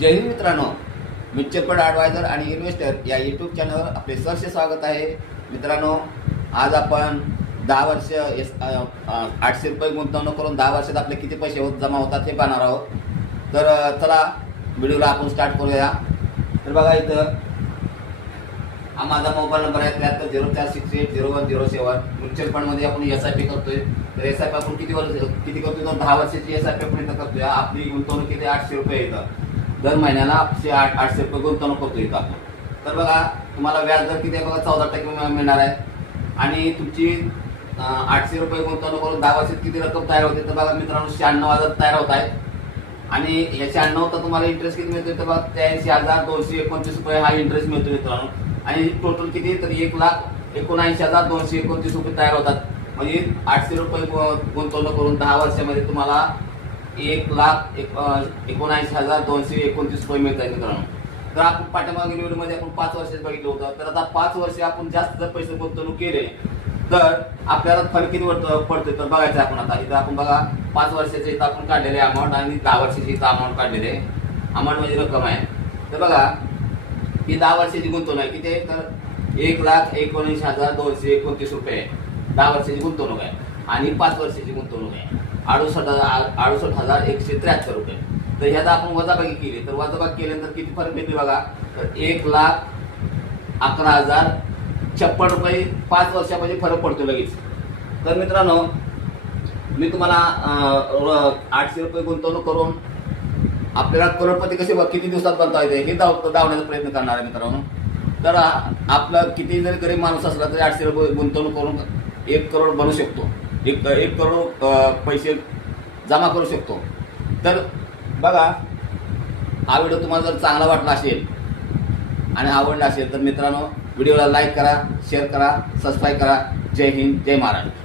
जय हिंद मित्रांनो, mutual fund adviser आणि investor या यूट्यूब चॅनलवर आपले सहर्ष स्वागत आहे. मित्रांनो, आज आपण 10 वर्ष 800 रुपये गुंतवणूक करून 10 वर्षात आपले किती पैसे जमा होतात हे पाहणार आहोत. तर चला व्हिडिओला आपण स्टार्ट करूया. तर बघा, इथं हा माझा मोबाईल नंबर आहे 7304680107. म्युच्युअल फंडमध्ये आपण SIP करतोय. तर SIP आपण किती करतोय? तर 10 वर्षाची SIP पर्यंत करतोय. आपली गुंतवणूक किती? 800 रुपये येतं. दर महिन्याला 800 रुपये गुंतवणूक करतो इथं आपण. तर बघा, तुम्हाला व्याज दर किती आहे बघा, 14% मिळणार आहे. आणि तुमची 800 रुपये गुंतवणूक करून 10 वर्षात किती रक्कम तयार होते? तर बघा मित्रांनो, 96,000 तयार होत आहे. आणि या 96 तर तुम्हाला इंटरेस्ट किती मिळतोय? तर बघा 83,229 रुपये हा इंटरेस्ट मिळतो मित्रांनो. आणि टोटल किती? तर 1,79,229 रुपये तयार होतात. म्हणजे 800 रुपये गुंतवणूक करून 10 वर्षामध्ये तुम्हाला 1,79,229 रुपये मिळत आहेत मित्रांनो. तर आपण पाठीमागील व्हिडिओमध्ये आपण 5 वर्षात बघितलं होतं. तर आता 5 वर्ष आपण जास्त जर पैसे गुंतवणूक केले तर आपल्याला फरक किती पडतोय तर बघायचं आपण. आता इथं आपण बघा, 5 वर्षाचे इथं आपण काढलेले अमाऊंट आणि 10 वर्षाची इथं अमाऊंट काढलेले. अमाऊंट म्हणजे रक्कम आहे. तर बघा, ही 10 वर्षाची गुंतवणूक आहे. किती आहे? तर 1,19,229 रुपये 10 वर्षाची गुंतवणूक आहे. आणि 5 वर्षाची गुंतवणूक आहे 68,173 रुपये. तर ह्याचा आपण वजाबाकी केली, तर वजाबाकी केल्यानंतर किती फरक मिळते बघा, तर 1,11,056 रुपये 5 वर्षामध्ये फरक पडतो लगेच. तर मित्रांनो, मी तुम्हाला 800 रुपये गुंतवणूक करून आपल्याला करोडपती किती दिवसात बनता येते हे दावण्याचा प्रयत्न करणार आहे मित्रांनो. तर आपला किती जरी गरीब माणूस असला तरी 800 रुपये गुंतवणूक करून 1 करोड बनू शकतो. 1 करोड पैसे जमा करू शकतो. तर बघा, हा व्हिडिओ तुम्हाला जर चांगला वाटला असेल आणि आवडला असेल तर मित्रांनो, व्हिडिओला लाईक करा, शेअर करा, सबस्क्राईब करा. जय हिंद, जय महाराष्ट्र.